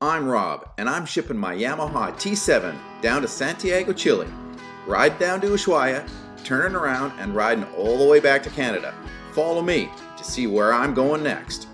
I'm Rob, and I'm shipping my Yamaha T7 down to Santiago, Chile. Ride down to Ushuaia, turning around, and riding all the way back to Canada. Follow me to see where I'm going next.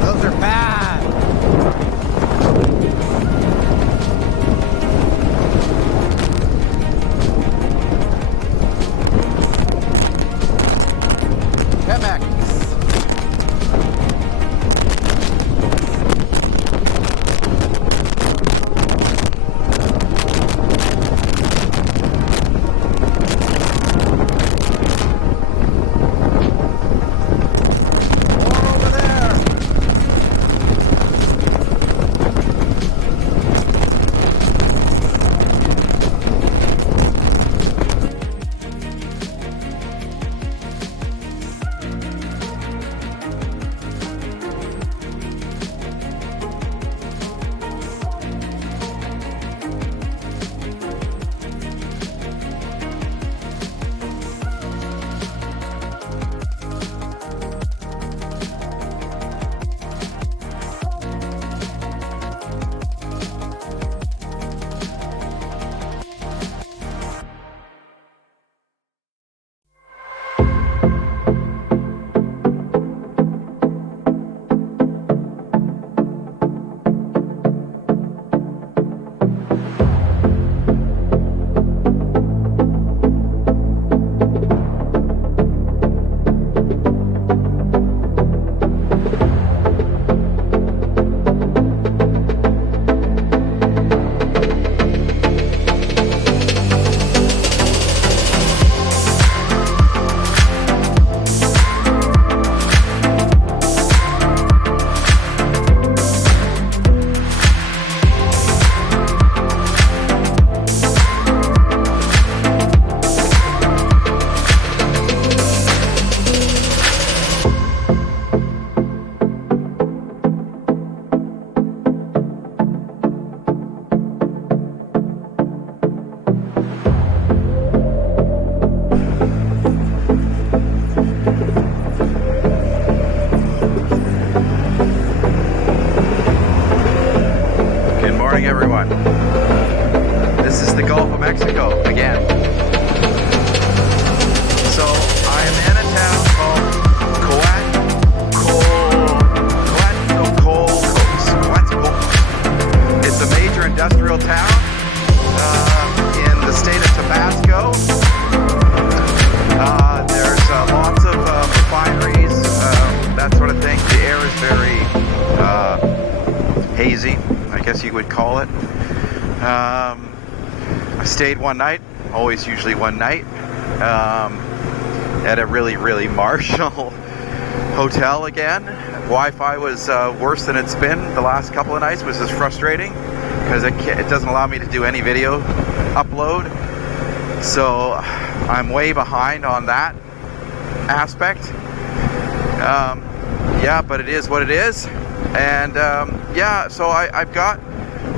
Those are bad. Chemex. Everyone, this is the Gulf of Mexico again. So I am in a town called Coatzacoalcos. It's a major industrial town in the state of Tabasco. There's lots of refineries, that sort of thing. The air is very hazy, I guess you would call it. I stayed one night, usually one night, at a really martial hotel again. Wi-Fi was worse than it's been the last couple of nights, which is frustrating because it doesn't allow me to do any video upload. So I'm way behind on that aspect. Yeah, but it is what it is. And yeah, so I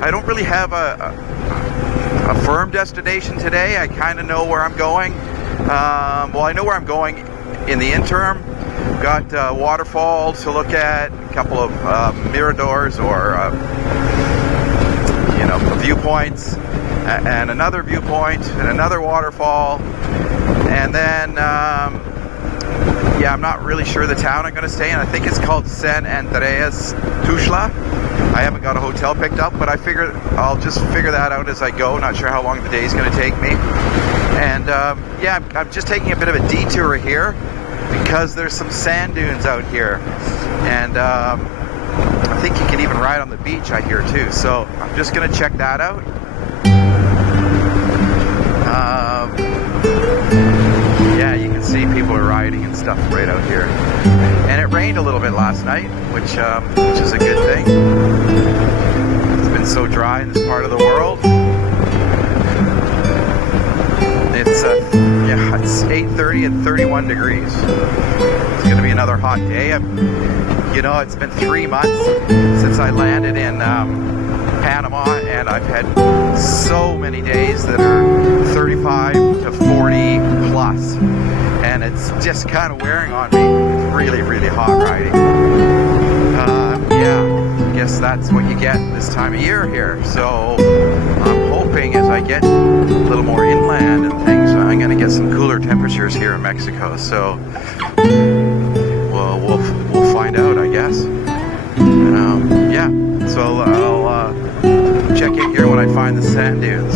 don't really have a firm destination today. I kind of know where I'm going. Well, I know where I'm going in the interim. Got waterfalls to look at, a couple of miradors or viewpoints, and another viewpoint, and another waterfall, and then yeah, I'm not really sure the town I'm going to stay in. I think it's called San Andreas Tuxtla. I haven't got a hotel picked up, but I figure I'll just figure that out as I go. Not sure how long the day is going to take me. And yeah, I'm just taking a bit of a detour here because there's some sand dunes out here. And I think you can even ride on the beach, I hear, too. So I'm just going to check that out. Yeah, you can see people people are riding and stuff right out here. And it rained a little bit last night, which is a good thing. It's been so dry in this part of the world. It's it's 8:30 and 31 degrees. It's going to be another hot day. It's been 3 months since I landed in Panama, and I've had so many days that are 35 to 40 plus, and it's just kind of wearing on me. It's really, really hot riding. I guess that's what you get this time of year here. So I'm hoping as I get a little more inland and things, I'm going to get some cooler temperatures here in Mexico. So we'll find out, I guess. So I'll check in here when I find the sand dunes.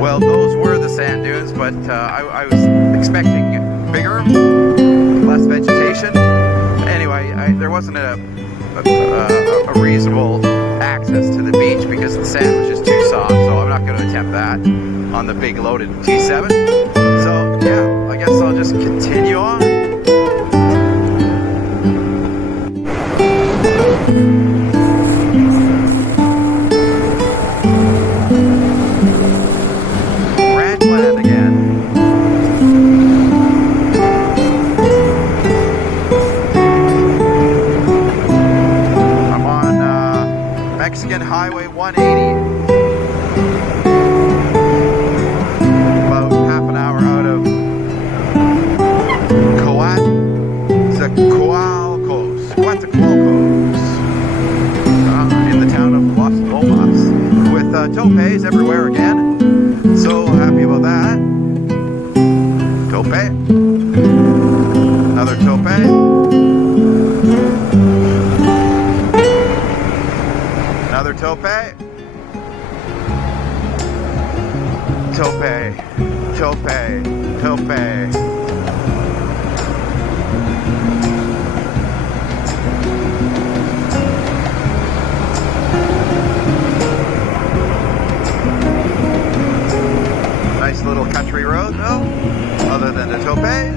Well, those were the sand dunes, but I was expecting bigger, less vegetation. Anyway, there wasn't a reasonable access to the beach because the sand was just too soft, so I'm not going to attempt that on the big loaded T7. So yeah, I guess I'll just continue on. Ranchland again. I'm on Mexican Highway 180. About half an hour out of Coatzacoalcos, in the town of Las Lomas, with topes everywhere again. So happy about that. Tope. Another tope. Another tope. Tope. Tope. Tope. Nice little country road though, other than the topes.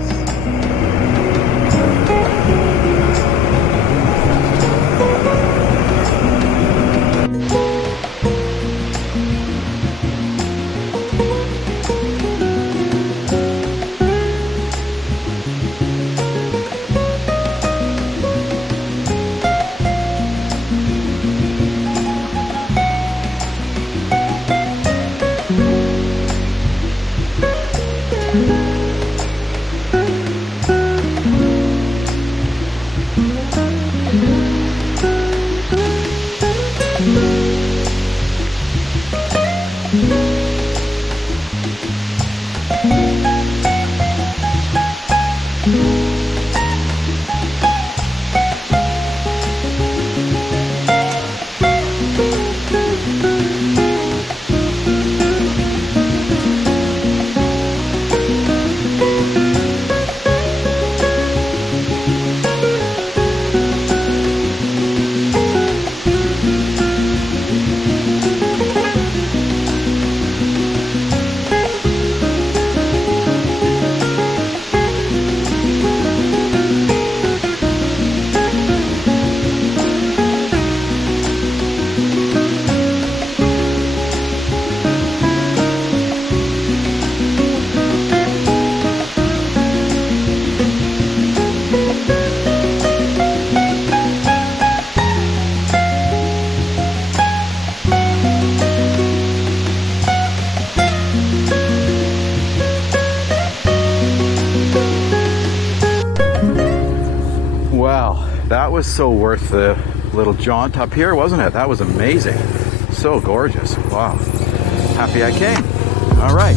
Wow, that was so worth the little jaunt up here, wasn't it? That was amazing. So gorgeous. Wow. Happy I came. All right.